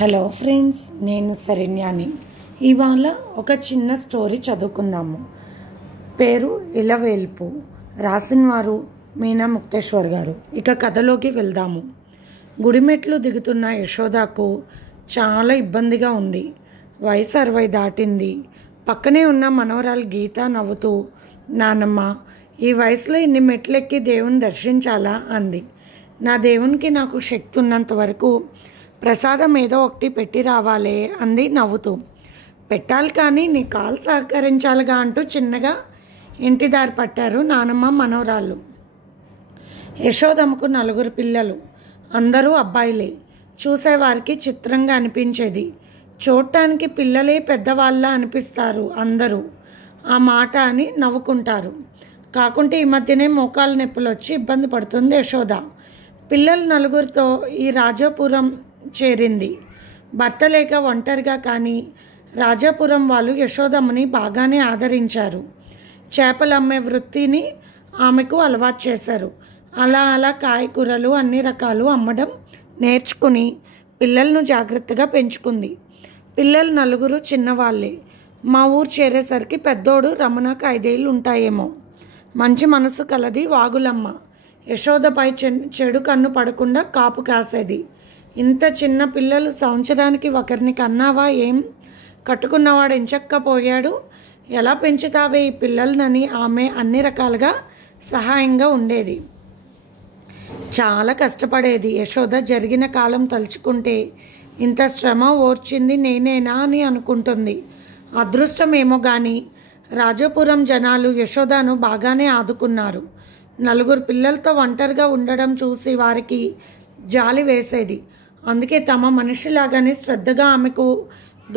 Hello friends, నేను శరణ్యాని. ఇవాళ ఒక చిన్న స్టోరీ చదువుకుందాము. పేరు ఇలవేల్పు, రాసిన వారు మీనా ముక్తేశ్వర్ గారు. ఇక కథలోకి వెళ్దాము. గుడిమెట్లు దిగుతున్న యశోదాకు చాలా ఇబ్బందిగా ఉంది. వయసు 60 దాటింది. పక్కనే ఉన్న మనవరాలు గీత నవ్వుతూ, నానమ్మ, ఈ వయసులో ఇన్ని మెట్లెక్కి దేవుని దర్శించాలా అంది. నా దేవునికి నాకు శక్తి ఉన్నంత వరకు ప్రసాదం ఏదో ఒకటి పెట్టి రావాలే అంది నవ్వుతూ. పెట్టాలి కానీ నీ కాలు సహకరించాలిగా అంటూ చిన్నగా ఇంటి దారి పట్టారు నానమ్మ మనవరాళ్ళు. యశోదమ్మకు 4 పిల్లలు, అందరూ అబ్బాయిలే. చూసేవారికి చిత్రంగా అనిపించేది. చూడటానికి పిల్లలే పెద్దవాళ్ళ అనిపిస్తారు అందరూ. ఆ మాట అని నవ్వుకుంటారు. కాకుంటే ఈ మధ్యనే మోకాళ్ళ నొప్పులు వచ్చి ఇబ్బంది పడుతుంది యశోద. పిల్లలు 4తో ఈ రాజాపురం చేరింది. భర్త లేక ఒంటరిగా. కానీ రాజాపురం వాళ్ళు యశోదమ్మని బాగానే ఆదరించారు. చేపలు అమ్మే వృత్తిని ఆమెకు అలవాటు చేశారు. అలా కాయకూరలు అన్ని రకాలు అమ్మడం నేర్చుకుని పిల్లలను జాగ్రత్తగా పెంచుకుంది. పిల్లలు 4 చిన్నవాళ్ళే. మా ఊరు చేరేసరికి పెద్దోడు రమణకు 5 ఏళ్ళు ఉంటాయేమో. మంచి మనసు కలది వాగులమ్మ. యశోదపై చెడు కన్ను పడకుండా కాపు కాసేది. ఇంత చిన్న పిల్లలు సంవత్సరానికి ఒకరిని కన్నావా ఏం? కట్టుకున్నవాడు ఎంచక్కపోయాడు. ఎలా పెంచుతావే ఈ పిల్లలనని ఆమె అన్ని రకాలుగా సహాయంగా ఉండేది. చాలా కష్టపడేది. యశోద జరిగిన కాలం తలుచుకుంటే ఇంత శ్రమ ఓర్చింది నేనేనా అని అనుకుంటుంది. అదృష్టమేమో కానీ రాజాపురం జనాలు యశోదను బాగానే ఆదుకున్నారు. 4 పిల్లలతో ఒంటరిగా ఉండడం చూసి వారికి జాలి వేసేది. అందుకే తమ మనిషిలాగానే శ్రద్ధగా ఆమెకు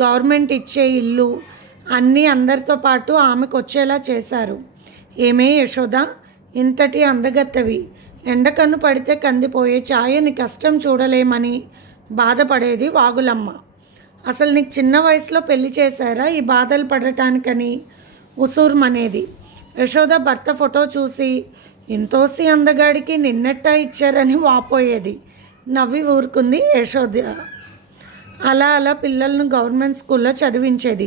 గవర్నమెంట్ ఇచ్చే ఇల్లు అన్నీ అందరితో పాటు ఆమెకు వచ్చేలా చేశారు. ఏమే యశోద, ఇంతటి అందగత్తవి, ఎండకన్ను పడితే కందిపోయే ఛాయని కష్టం చూడలేమని బాధపడేది వాగులమ్మ. అసలు నీకు చిన్న వయసులో పెళ్లి చేశారా ఈ బాధలు పడటానికని ఉసూర్మనేది. యశోద భర్త ఫోటో చూసి ఇంతోసి అందగాడికి నిన్నట్టా ఇచ్చారని వాపోయేది. నవ్వి ఊరుకుంది యశోద. అలా పిల్లలను గవర్నమెంట్ స్కూల్లో చదివించేది.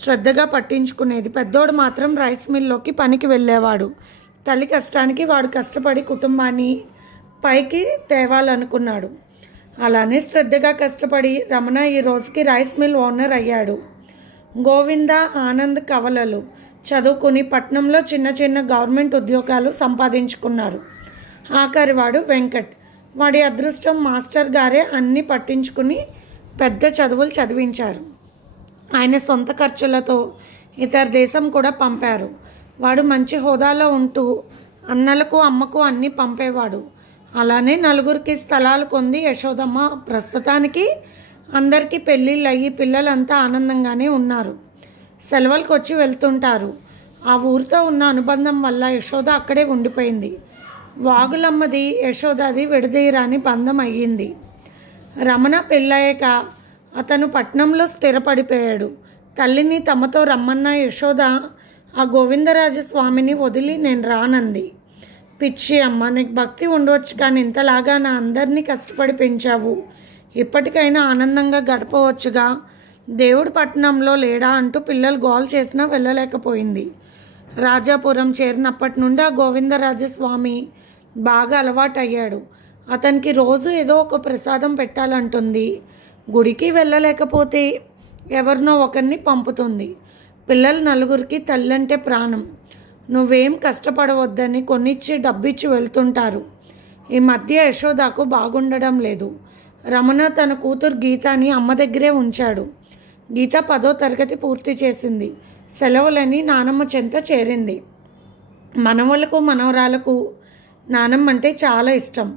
శ్రద్ధగా పట్టించుకునేది. పెద్దోడు మాత్రం రైస్ మిల్లోకి పనికి వెళ్ళేవాడు. తల్లి కష్టానికి వాడు కష్టపడి కుటుంబాన్ని పైకి తేవాలనుకున్నాడు. అలానే శ్రద్ధగా కష్టపడి రమణ ఈ రోజుకి రైస్ మిల్ ఓనర్ అయ్యాడు. గోవింద, ఆనంద్ కవలలు చదువుకుని పట్నంలో చిన్న గవర్నమెంట్ ఉద్యోగాలు సంపాదించుకున్నారు. ఆఖరివాడు వెంకట్. వాడి అదృష్టం మాస్టర్ గారే అన్నీ పట్టించుకుని పెద్ద చదువులు చదివించారు. ఆయన సొంత ఖర్చులతో ఇతర దేశం కూడా పంపారు. వాడు మంచి హోదాలో ఉంటూ అన్నలకు అమ్మకు అన్నీ పంపేవాడు. అలానే 4 స్థలాలు కొంది యశోదమ్మ. ప్రస్తుతానికి అందరికీ పెళ్ళిళ్ళు అయ్యి పిల్లలంతా ఆనందంగానే ఉన్నారు. సెలవులకు వచ్చి వెళ్తుంటారు. ఆ ఊరితో ఉన్న అనుబంధం వల్ల యశోద అక్కడే ఉండిపోయింది. వాగులమ్మది యశోదది విడదీయరాని బంధం అయ్యింది. రమణ పెళ్ళయ్యాక అతను పట్నంలో స్థిరపడిపోయాడు. తల్లిని తమతో రమ్మన్న యశోద ఆ గోవిందరాజస్వామిని వదిలి నేను రానంది. పిచ్చి అమ్మ, నీకు భక్తి ఉండవచ్చు కానీ ఇంతలాగా నా అందరినీ కష్టపడి పెంచావు. ఇప్పటికైనా ఆనందంగా గడపవచ్చుగా. దేవుడు పట్టణంలో లేడా అంటూ పిల్లలు గోల్ చేసినా వెళ్ళలేకపోయింది. రాజాపురం చేరినప్పటి నుండి ఆ గోవిందరాజస్వామి బాగా అలవాటయ్యాడు. అతనికి రోజు ఏదో ఒక ప్రసాదం పెట్టాలంటుంది. గుడికి వెళ్ళలేకపోతే ఎవరినో ఒకరిని పంపుతుంది. పిల్లలు 4కి తల్లంటే ప్రాణం. నువ్వేం కష్టపడవద్దని కొన్నిచ్చి డబ్బిచ్చి వెళ్తుంటారు. ఈ మధ్య యశోదకు బాగుండడం లేదు. రమణ తన కూతురు గీతాని అమ్మ దగ్గరే ఉంచాడు. గీత 10వ తరగతి పూర్తి చేసింది. సెలవులని నానమ్మ చెంత చేరింది. మనవలకు మనవరాలకు నానమ్మ అంటే చాలా ఇష్టం.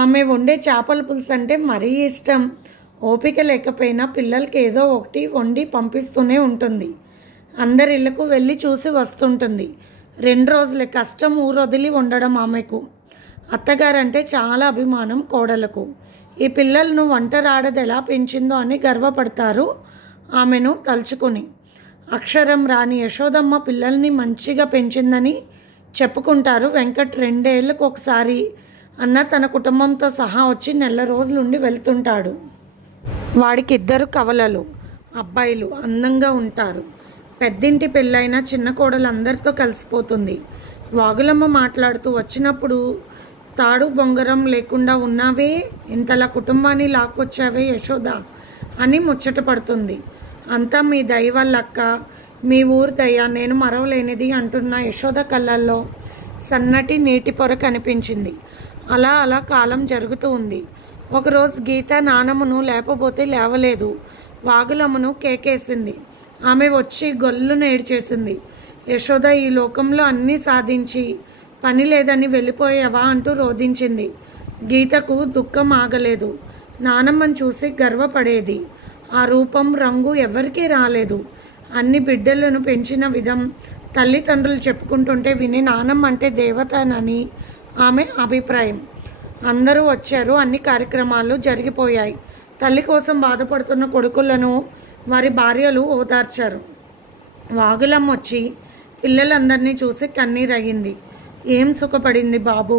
ఆమె వండే చేపల పులుసు అంటే మరీ ఇష్టం. ఓపిక లేకపోయినా పిల్లలకి ఏదో ఒకటి వండి పంపిస్తూనే ఉంటుంది. అందరి ఇళ్లకు వెళ్ళి చూసి వస్తుంటుంది. 2 రోజులే కష్టం ఊరొదిలి ఉండడం ఆమెకు. అత్తగారంటే చాలా అభిమానం కోడలకు. ఈ పిల్లలను ఒంటరాడది ఎలా పెంచిందో అని గర్వపడతారు ఆమెను తలుచుకుని. అక్షరం రాని యశోదమ్మ పిల్లల్ని మంచిగా పెంచిందని చెప్పుకుంటారు. వెంకట్ 2 ఏళ్ళకు ఒకసారి అన్న తన కుటుంబంతో సహా వచ్చి నెల రోజులుండి వెళ్తుంటాడు. వాడికి 2 కవలలు అబ్బాయిలు అందంగా ఉంటారు. పెద్దింటి పెళ్ళైన చిన్న కోడలు అందరితో కలిసిపోతుంది. వాగులమ్మ మాట్లాడుతూ వచ్చినప్పుడు తాడు బొంగరం లేకుండా ఉన్నావే, ఇంతలా కుటుంబాన్ని లాక్కొచ్చావే యశోద అని ముచ్చట పడుతుంది. అంతా మీ దయ వల్ల అక్క, మీ ఊరు దయ, నేను మరవలేనిది అంటున్న యశోద కళ్ళల్లో సన్నటి నీటి పొర కనిపించింది. అలా అలా కాలం జరుగుతూ ఉంది. ఒకరోజు గీత నానమ్మను లేపబోతే లేవలేదు. వాగులమ్మను కేకేసింది. ఆమె వచ్చి గొల్లున ఏడ్చేసింది. యశోద ఈ లోకంలో అన్నీ సాధించి పని లేదని వెళ్ళిపోయావా అంటూ రోధించింది. గీతకు దుఃఖం ఆగలేదు. నానమ్మను చూసి గర్వపడేది. ఆ రూపం రంగు ఎవరికీ రాలేదు. అన్ని బిడ్డలను పెంచిన విధం తల్లిదండ్రులు చెప్పుకుంటుంటే విని నానమ్మ అంటే దేవతనని ఆమె అభిప్రాయం. అందరూ వచ్చారు. అన్ని కార్యక్రమాలు జరిగిపోయాయి. తల్లి కోసం బాధపడుతున్న కొడుకులను వారి భార్యలు ఓదార్చారు. వాగులమ్మ వచ్చి పిల్లలందరినీ చూసి కన్నీరగింది. ఏం సుఖపడింది బాబు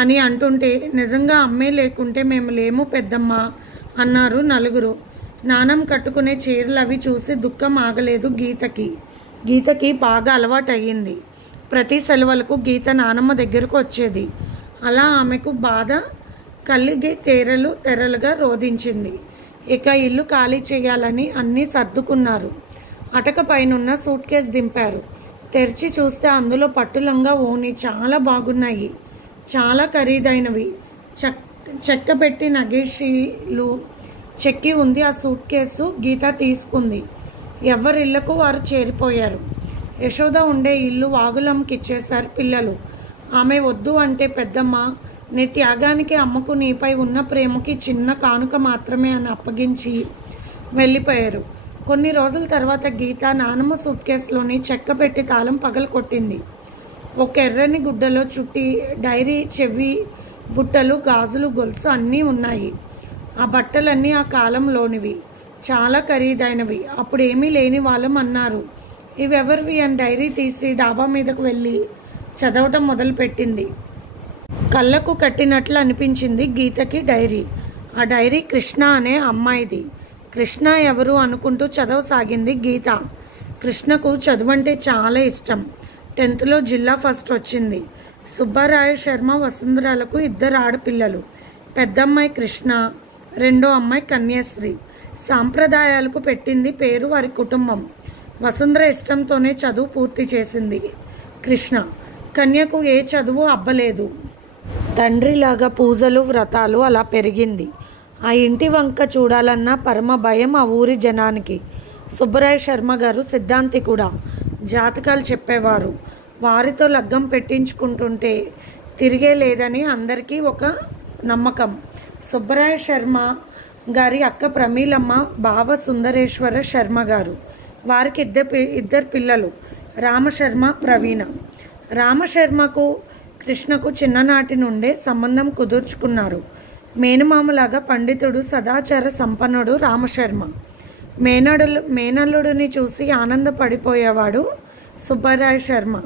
అని అంటుంటే, నిజంగా అమ్మే లేకుంటే మేము లేము పెద్దమ్మ అన్నారు నలుగురు. నానమ్మ కట్టుకునే చీరలు అవి చూసి దుఃఖం ఆగలేదు గీతకి. గీతకి బాగా అలవాటయ్యింది. ప్రతి సెలవులకు గీత నానమ్మ దగ్గరకు వచ్చేది. అలా ఆమెకు బాధ కలిగి తెరలుగా రోధించింది. ఇక ఇల్లు ఖాళీ చేయాలని అన్నీ సర్దుకున్నారు. అటక పైనున్న సూట్ కేసు దింపారు. తెరిచి చూస్తే అందులో పట్టులంగా ఓని చాలా బాగున్నాయి. చాలా ఖరీదైనవి. చెక్క పెట్టి నగేషీలు చెక్కి ఉంది. ఆ సూట్ కేసు గీత తీసుకుంది. ఎవరిళ్లకు వారు చేరిపోయారు. యశోద ఉండే ఇల్లు వాగులమ్మకి ఇచ్చేశారు పిల్లలు. ఆమె వద్దు అంటే, పెద్దమ్మ నీ త్యాగానికి అమ్మకు నీపై ఉన్న ప్రేమకి చిన్న కానుక మాత్రమే అని అప్పగించి వెళ్ళిపోయారు. కొన్ని రోజుల తర్వాత గీత నానమ్మ సూట్ కేసులోని చెక్క పెట్టి తాళం పగలకొట్టింది. ఒక ఎర్రని గుడ్డలో చుట్టి డైరీ, చెవి బుట్టలు, గాజులు, గొలుసు అన్నీ ఉన్నాయి. ఆ బట్టలన్నీ ఆ కాలంలోనివి, చాలా ఖరీదైనవి. అప్పుడు ఏమీ లేని వాళ్ళం అన్నారు. ఇవెవరివి అని డైరీ తీసి డాబా మీదకు వెళ్ళి చదవటం మొదలుపెట్టింది. కళ్ళకు కట్టినట్లు అనిపించింది గీతకి డైరీ. ఆ డైరీ కృష్ణ అనే అమ్మాయిది. కృష్ణ ఎవరు అనుకుంటూ చదవసాగింది గీత. కృష్ణకు చదువంటే చాలా ఇష్టం. 10th జిల్లా ఫస్ట్ వచ్చింది. సుబ్బరాయ శర్మ, వసుంధరాలకు 2 ఆడపిల్లలు. పెద్దమ్మాయి కృష్ణ, రెండో అమ్మాయి కన్యాశ్రీ. సాంప్రదాయాలకు పెట్టింది పేరు వారి కుటుంబం. వసుంధర ఇష్టంతోనే చదువు పూర్తి చేసింది కృష్ణ. కన్యకు ఏ చదువు అబ్బలేదు. తండ్రిలాగా పూజలు, వ్రతాలు అలా పెరిగింది. ఆ ఇంటి వంక చూడాలన్న పరమ భయం ఆ ఊరి జనానికి. సుబ్బరాయ శర్మ గారు సిద్ధాంతి కూడా. జాతకాలు చెప్పేవారు. వారితో లగ్గం పెట్టించుకుంటుంటే తిరిగే లేదని అందరికీ ఒక నమ్మకం. సుబ్బరాయ శర్మ గారి అక్క ప్రమీలమ్మ, బావ సుందరేశ్వర శర్మ గారు. వారికి 2 పిల్లలు, రామశర్మ, ప్రవీణ. రామశర్మకు కృష్ణకు చిన్ననాటి నుండే సంబంధం కుదుర్చుకున్నారు. మేనమామలాగా పండితుడు, సదాచార సంపన్నుడు రామశర్మ. మేనల్లుడిని చూసి ఆనందపడిపోయేవాడు సుబ్బరాయ శర్మ.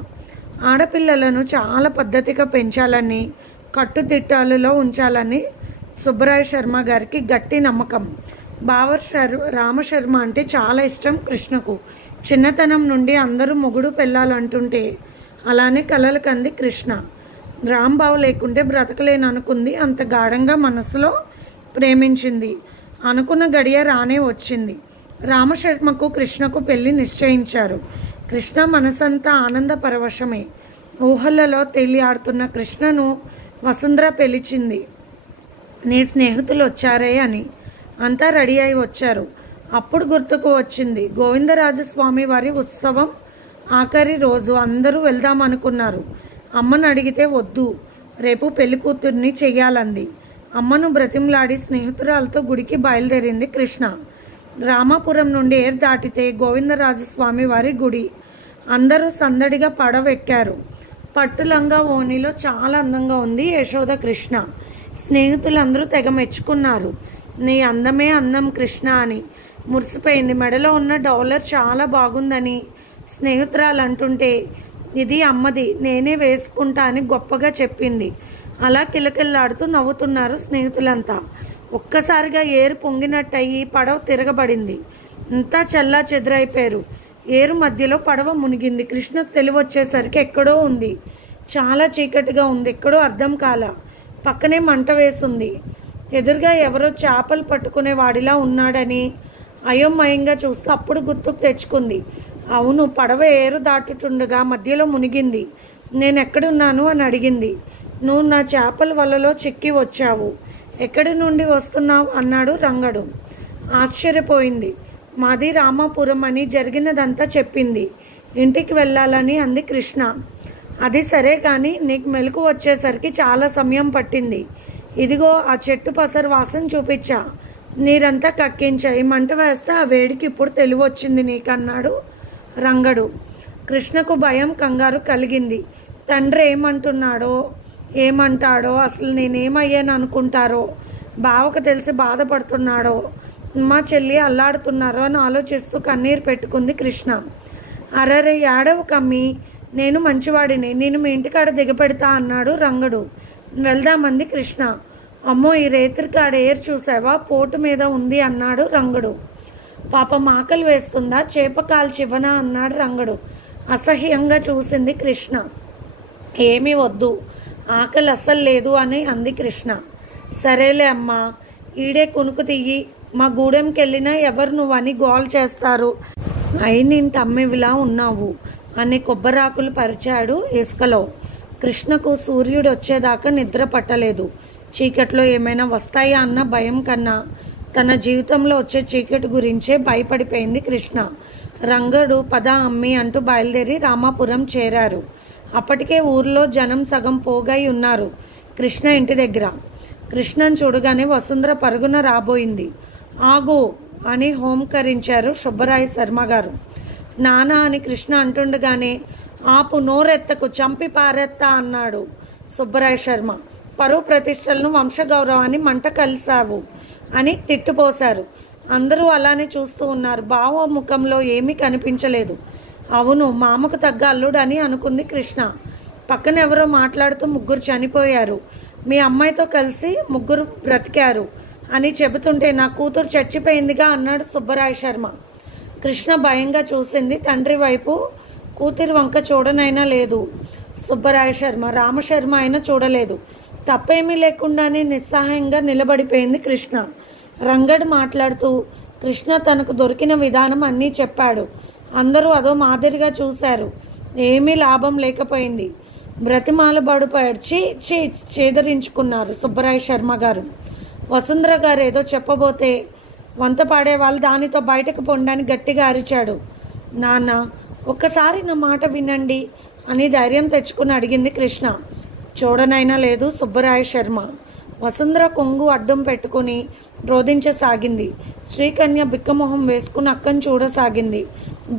ఆడపిల్లలను చాలా పద్ధతిగా పెంచాలని, కట్టుదిట్టాలలో ఉంచాలని సుబ్బరాయ శర్మ గారికి గట్టి నమ్మకం. రామశర్మ అంటే చాలా ఇష్టం కృష్ణకు. చిన్నతనం నుండి అందరూ మొగుడు పెళ్ళాలంటుంటే అలానే కలలు కంది కృష్ణ. రాంబావు లేకుంటే బ్రతకలేననుకుంది. అంత గాఢంగా మనసులో ప్రేమించింది. అనుకున్న గడియ రానే వచ్చింది. రామశర్మకు కృష్ణకు పెళ్లి నిశ్చయించారు. కృష్ణ మనసంతా ఆనంద పరవశమే. ఊహలలో తేలియాడుతున్న కృష్ణను వసుంధర పిలిచింది. నీ స్నేహితులు వచ్చారే అని. అంతా రెడీ అయి వచ్చారు. అప్పుడు గుర్తుకు వచ్చింది గోవిందరాజస్వామి వారి ఉత్సవం ఆఖరి రోజు. అందరూ వెళ్దామనుకున్నారు. అమ్మను అడిగితే వద్దు, రేపు పెళ్లి కూతుర్ని చెయ్యాలంది. అమ్మను బ్రతిమలాడి స్నేహితురాలతో గుడికి బయలుదేరింది కృష్ణ. రామాపురం నుండి ఏర్ దాటితే గోవిందరాజస్వామి వారి గుడి. అందరూ సందడిగా పడవెక్కారు. పట్టులంగా ఓణిలో చాలా అందంగా ఉంది యశోద కృష్ణ. స్నేహితులందరూ తెగ మెచ్చుకున్నారు. నీ అందమే అందం కృష్ణ అని. మురిసిపోయింది. మెడలో ఉన్న డాలర్ చాలా బాగుందని స్నేహితురాలు అంటుంటే, ఇది అమ్మది, నేనే వేసుకుంటా అని గొప్పగా చెప్పింది. అలా కిలకిల్లాడుతూ నవ్వుతున్నారు స్నేహితులంతా. ఒక్కసారిగా ఏరు పొంగినట్టయి పడవ తిరగబడింది. అంతా చల్లా చెదురైపోయారు. ఏరు మధ్యలో పడవ మునిగింది. కృష్ణకు తెలివొచ్చేసరికి ఎక్కడో ఉంది. చాలా చీకటిగా ఉంది. ఎక్కడో అర్థం కాల. పక్కనే మంట వేసుంది. ఎదురుగా ఎవరో చేపలు పట్టుకునే వాడిలా ఉన్నాడని అయోమయంగా చూస్తూ అప్పుడు గుర్తుకు తెచ్చుకుంది. అవును, పడవ ఏరు దాటుతుండగా మధ్యలో మునిగింది. నేను ఎక్కడున్నాను అని అడిగింది. నువ్వు నా చేపల వలలో చిక్కి వచ్చావు. ఎక్కడి నుండి వస్తున్నావు అన్నాడు రంగడు. ఆశ్చర్యపోయింది. మాది రామాపురం అని జరిగినదంతా చెప్పింది. ఇంటికి వెళ్ళాలని అంది కృష్ణ. అది సరే కానీ నీకు మెలకు వచ్చేసరికి చాలా సమయం పట్టింది. ఇదిగో ఆ చెట్టు పసరు వాసన చూపించా. నీరంతా కక్కించాయి. మంట వేస్తే ఆ వేడికి ఇప్పుడు తెలివొచ్చింది నీకన్నాడు రంగడు. కృష్ణకు భయం కంగారు కలిగింది. తండ్రి ఏమంటాడో అసలు నేనేమయ్యాను అనుకుంటారో, బావకు తెలిసి బాధపడుతున్నాడో, మా చెల్లి అల్లాడుతున్నారో అని ఆలోచిస్తూ కన్నీరు పెట్టుకుంది కృష్ణ. అరరే ఏడవ కమ్మి, నేను మంచివాడిని, నేను మీ ఇంటికాడ దిగపెడతా అన్నాడు రంగడు. వెళ్దామంది కృష్ణ. అమ్మో, ఈ రేతిరికాడ ఏరు చూసావా, పోటు మీద ఉంది అన్నాడు రంగడు. పాపం ఆకలి వేస్తుందా, చేప కాల్చివ్వనా అన్నాడు రంగడు. అసహ్యంగా చూసింది కృష్ణ. ఏమీ వద్దు, ఆకలి అస్సలు లేదు అని అంది కృష్ణ. సరేలే అమ్మా, ఈడే కునుకు తీయి, మా గూడెంకెళ్ళినా ఎవరు నువ్వని గోల్ చేస్తారు. అయినింటి అమ్మివిలా ఉన్నావు అని కొబ్బరాకులు పరిచాడు ఇసుకలో. కృష్ణకు సూర్యుడు వచ్చేదాకా నిద్ర పట్టలేదు. చీకట్లో ఏమైనా వస్తాయా అన్న భయం కన్నా తన జీవితంలో వచ్చే చీకటి గురించే భయపడిపోయింది కృష్ణ. రంగడు పద అమ్మి అంటూ బయలుదేరి రామాపురం చేరారు. అప్పటికే ఊర్లో జనం సగం పోగై ఉన్నారు కృష్ణ ఇంటి దగ్గర. కృష్ణను చూడగానే వసుంధర పరుగున రాబోయింది. ఆగు అని హోంకరించారు సుబ్బరాయ శర్మ గారు. నానా అని కృష్ణ అంటుండగానే ఆపు, నోరెత్తకు, చంపి పారెత్తా అన్నాడు సుబ్బరాయ శర్మ. పరువు ప్రతిష్టలను, వంశగౌరవాన్ని మంట కలిసావు అని తిట్టుపోశారు. అందరూ అలానే చూస్తూ ఉన్నారు. బావ ముఖంలో ఏమీ కనిపించలేదు. అవును, మామకు తగ్గ అల్లుడు అని అనుకుంది కృష్ణ. పక్కన ఎవరో మాట్లాడుతూ ముగ్గురు చనిపోయారు, మీ అమ్మాయితో కలిసి ముగ్గురు బ్రతికారు అని చెబుతుంటే నా కూతురు చచ్చిపోయిందిగా అన్నాడు సుబ్బరాయ శర్మ. కృష్ణ భయంగా చూసింది తండ్రి వైపు. కూతురి వంక చూడనైనా లేదు సుబ్బరాయ శర్మ. రామశర్మ అయినా చూడలేదు. తప్పేమీ లేకుండానే నిస్సహాయంగా నిలబడిపోయింది కృష్ణ. రంగడు మాట్లాడుతూ కృష్ణ తనకు దొరికిన విధానం అన్నీ చెప్పాడు. అందరూ అదో మాదిరిగా చూశారు. ఏమీ లాభం లేకపోయింది. బ్రతిమాలబడు పడ్చి చేదరించుకున్నారు సుబ్బరాయ శర్మ గారు. వసుంధర గారు ఏదో చెప్పబోతే వంత పాడేవాళ్ళు దానితో బయటకు పొండని గట్టిగా అరిచాడు. నాన్న, ఒక్కసారి నా మాట వినండి అని ధైర్యం తెచ్చుకుని అడిగింది కృష్ణ. చూడనైనా లేదు సుబ్బరాయ శర్మ. వసుంధర కొంగు అడ్డం పెట్టుకుని రోధించసాగింది. శ్రీకన్య బిక్కమొహం వేసుకుని అక్కను చూడసాగింది.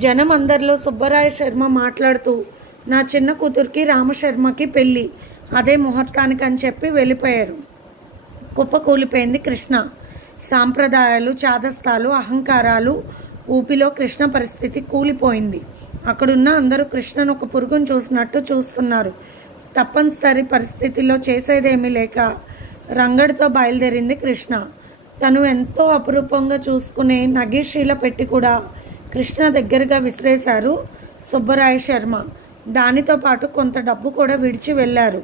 జనం అందరిలో సుబ్బరాయ శర్మ మాట్లాడుతూ నా చిన్న కూతురికి రామశర్మకి పెళ్ళి అదే ముహూర్తానికి అని చెప్పి వెళ్ళిపోయారు. కుప్ప కూలిపోయింది కృష్ణ. సాంప్రదాయాలు, చాదస్తాలు, అహంకారాలు ఊపిలో కృష్ణ పరిస్థితి కూలిపోయింది. అక్కడున్న అందరూ కృష్ణను ఒక పురుగును చూసినట్టు చూస్తున్నారు. తప్పనిసరి పరిస్థితిలో చేసేదేమీ లేక రంగడితో బయలుదేరింది కృష్ణ. తను ఎంతో అపురూపంగా చూసుకునే నగేషీల పెట్టి కూడా కృష్ణ దగ్గరగా విసిరేశారు సుబ్బరాయ శర్మ. దానితో పాటు కొంత డబ్బు కూడా విడిచి వెళ్ళారు.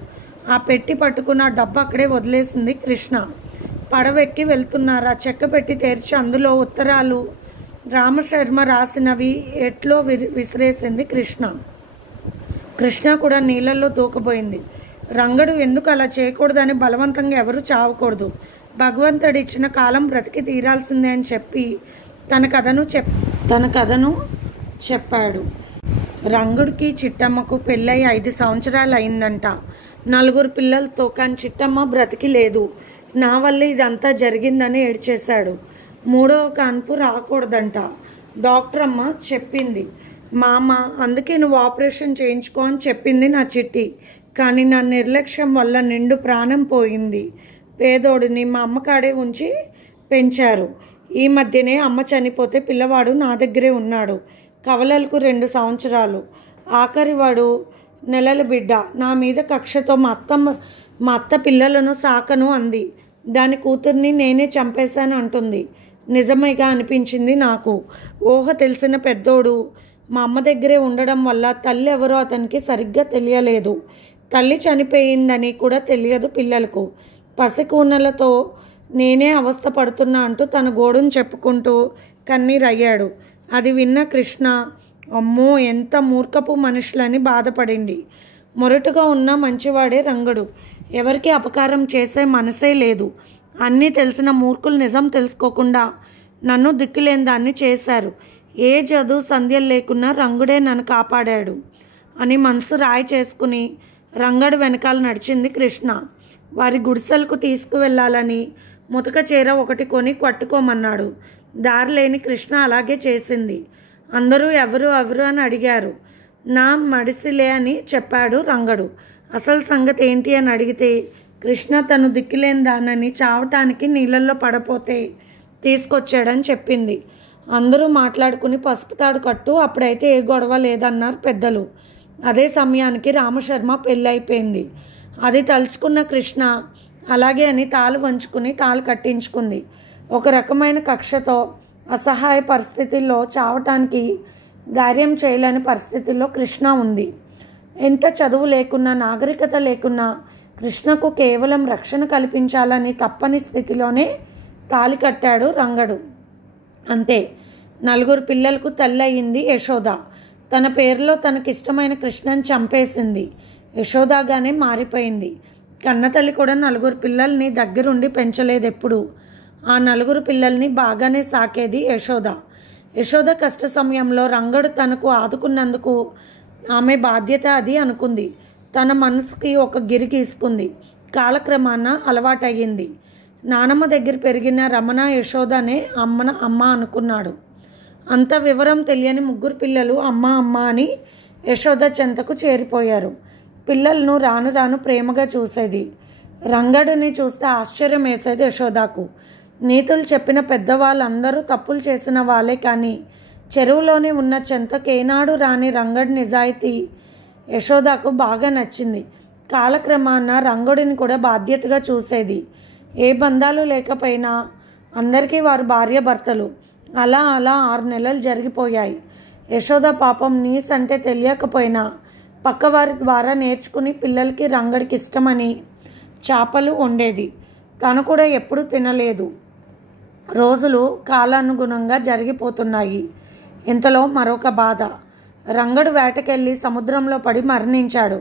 ఆ పెట్టి పట్టుకున్న డబ్బు అక్కడే వదిలేసింది కృష్ణ. పడవెక్కి వెళ్తున్నారు. ఆ చెక్క పెట్టి తెరిచి అందులో ఉత్తరాలు రామశర్మ రాసినవి ఎట్లో విసిరేసింది కృష్ణ. కృష్ణ కూడా నీళ్ళల్లో దూకపోయింది. రంగడు ఎందుకు అలా చేయకూడదని బలవంతంగా ఎవరు చావకూడదు, భగవంతుడు ఇచ్చిన కాలం బ్రతికి తీరాల్సిందే అని చెప్పి తన కథను చెప్పాడు. రంగుడికి చిట్టమ్మకు పెళ్ళై 5 సంవత్సరాలు అయిందంట. 4 పిల్లలతో. కానీ చిట్టమ్మ బ్రతికి లేదు. నా వల్ల ఇదంతా జరిగిందని ఏడ్చేశాడు. 3వ కాన్పు రాకూడదంట. డాక్టర్ అమ్మ చెప్పింది. మామ, అందుకే నువ్వు ఆపరేషన్ చేయించుకో అని చెప్పింది నా చిట్టి. కానీ నా నిర్లక్ష్యం వల్ల నిండు ప్రాణం పోయింది. పేదోడిని మా అమ్మకాడే ఉంచి పెంచారు. ఈ మధ్యనే అమ్మ చనిపోతే పిల్లవాడు నా దగ్గరే ఉన్నాడు. కవలలకు 2 సంవత్సరాలు. ఆఖరివాడు నెలల బిడ్డ. నా మీద కక్షతో మా అత్త పిల్లలను సాకను అంది. దాని కూతుర్ని నేనే చంపేశాను అంటుంది. నిజమేగా అనిపించింది నాకు. ఊహ తెలిసిన పెద్దోడు మా అమ్మ దగ్గరే ఉండడం వల్ల తల్లి ఎవరో అతనికి సరిగ్గా తెలియలేదు. తల్లి చనిపోయిందని కూడా తెలియదు పిల్లలకు. పసికూనలతో నేనే అవస్థ పడుతున్నా అంటూ తన గోడును చెప్పుకుంటూ కన్నీరయ్యాడు. అది విన్న కృష్ణ అమ్మో ఎంత మూర్ఖపు మనుషులని బాధపడింది. మొరటుగా ఉన్న మంచివాడే రంగడు. ఎవరికి అపకారం చేసే మనసే లేదు. అన్నీ తెలిసిన మూర్ఖులు నిజం తెలుసుకోకుండా నన్ను దిక్కులేని దాన్ని చేశారు. ఏ చదువు సంధ్యలు లేకున్నా రంగుడే నన్ను కాపాడాడు అని మనసు రాయి చేసుకుని రంగడు వెనకాల నడిచింది కృష్ణ. వారి గుడిసెలకు తీసుకువెళ్ళాలని ముతక చీర ఒకటి కొని కట్టుకోమన్నాడు. దారిలేని కృష్ణ అలాగే చేసింది. అందరూ ఎవరు అని అడిగారు. నా మడిసిలే అని చెప్పాడు రంగడు. అసలు సంగతి ఏంటి అని అడిగితే కృష్ణ తను దిక్కులేని దానని చావటానికి నీళ్ళల్లో పడపోతే తీసుకొచ్చాడని చెప్పింది. అందరూ మాట్లాడుకుని పసుపు తాడు కట్టు, అప్పుడైతే ఏ గొడవ లేదన్నారు పెద్దలు. అదే సమయానికి రామశర్మ పెళ్ళైపోయింది. అది తలుచుకున్న కృష్ణ అలాగే అని తాళు వంచుకుని తాళు కట్టించుకుంది. ఒక రకమైన కక్షతో అసహాయ పరిస్థితుల్లో చావటానికి ధైర్యం చేయలేని పరిస్థితుల్లో కృష్ణ ఉంది. ఎంత చదువు లేకున్నా నాగరికత లేకున్నా కృష్ణకు కేవలం రక్షణ కల్పించాలని తప్పని స్థితిలోనే తాళి కట్టాడు రంగడు. అంతే, 4 పిల్లలకు తల్లయింది యశోద. తన పేరులో తనకిష్టమైన కృష్ణను చంపేసింది. యశోదాగానే మారిపోయింది. కన్నతల్లి కూడా 4 పిల్లల్ని దగ్గరుండి పెంచలేదెప్పుడు. ఆ 4 పిల్లల్ని బాగానే సాకేది యశోద. యశోద కష్ట సమయంలో రంగడు తనకు ఆదుకున్నందుకు ఆమె బాధ్యత అది అనుకుంది. తన మనసుకి ఒక గిరి గీసుకుంది. కాలక్రమాన అలవాటయ్యింది. నానమ్మ దగ్గర పెరిగిన రమణ యశోదనే అమ్మ అనుకున్నాడు. అంత వివరం తెలియని 3 పిల్లలు అమ్మ అని యశోద చెంతకు చేరిపోయారు. పిల్లలను రాను రాను ప్రేమగా చూసేది. రంగడిని చూస్తే ఆశ్చర్యం వేసేది యశోదకు. నీతులు చెప్పిన పెద్దవాళ్ళందరూ తప్పులు చేసిన వాళ్ళే కానీ చెరువులోనే ఉన్న చెంతకేనాడు రాని రంగడి నిజాయితీ యశోదకు బాగా నచ్చింది. కాలక్రమాన రంగడిని కూడా బాధ్యతగా చూసేది. ఏ బంధాలు లేకపోయినా అందరికీ వారు భార్యాభర్తలు. అలా 6 నెలలు జరిగిపోయాయి. యశోద పాపం నీస్ అంటే తెలియకపోయినా పక్కవారి ద్వారా నేర్చుకుని పిల్లలకి రంగడికి ఇష్టమని చేపలు వండేది. తను కూడా ఎప్పుడూ తినలేదు. రోజులు కాలానుగుణంగా జరిగిపోతున్నాయి. ఇంతలో మరొక బాధ. రంగడు వేటకెళ్ళి సముద్రంలో పడి మరణించాడు.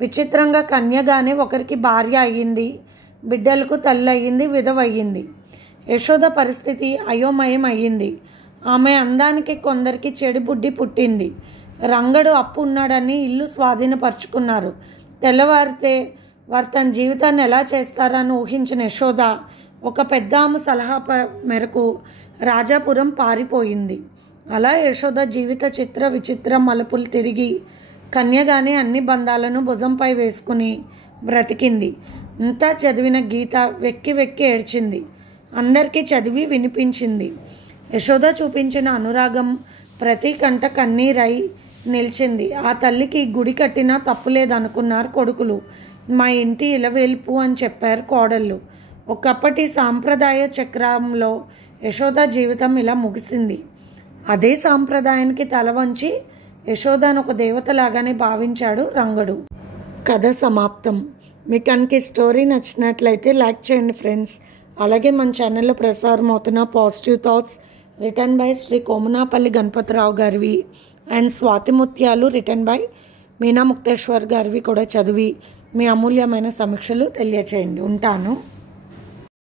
విచిత్రంగా కన్యగానే ఒకరికి భార్య అయ్యింది, బిడ్డలకు తల్లి అయ్యింది, విధవయ్యింది. యశోద పరిస్థితి అయోమయం అయ్యింది. ఆమె అందానికి కొందరికి చెడు బుద్ధి పుట్టింది. రంగడు అప్పు ఉన్నాడని ఇల్లు స్వాధీనపరుచుకున్నారు. తెల్లవారితే వారు తన జీవితాన్ని ఎలా చేస్తారని ఊహించిన యశోద ఒక పెద్ద ఆమె సలహా మేరకు రాజాపురం పారిపోయింది. అలా యశోద జీవిత చిత్ర విచిత్ర మలుపులు తిరిగి కన్యగానే అన్ని బంధాలను భుజంపై వేసుకుని బ్రతికింది. అంతా చదివిన గీత వెక్కి వెక్కి ఏడ్చింది. అందరికీ చదివి వినిపించింది. యశోద చూపించిన అనురాగం ప్రతి కంట కన్నీరై నిలిచింది. ఆ తల్లికి గుడి కట్టినా తప్పులేదనుకున్నారు కొడుకులు. మా ఇంటి ఇలవేల్పు అని చెప్పారు కోడళ్ళు. ఒకప్పటి సాంప్రదాయ చక్రంలో యశోద జీవితం ఇలా ముగిసింది. అదే సాంప్రదాయానికి తల వంచి యశోదను ఒక దేవతలాగానే భావించాడు రంగడు. కథ సమాప్తం. మీకు కనుక ఈ స్టోరీ నచ్చినట్లయితే లైక్ చేయండి ఫ్రెండ్స్. అలాగే మన ఛానల్లో ప్రసారం అవుతున్న positive thoughts written by Shri Komanapalli Ganapathirao గారివి అండ్ స్వాతి ముత్యాలు రిటర్న్ బై మీనా ముక్తేశ్వర్ గారివి కూడా చదివి మీ అమూల్యమైన సమీక్షలు తెలియచేయండి. ఉంటాను.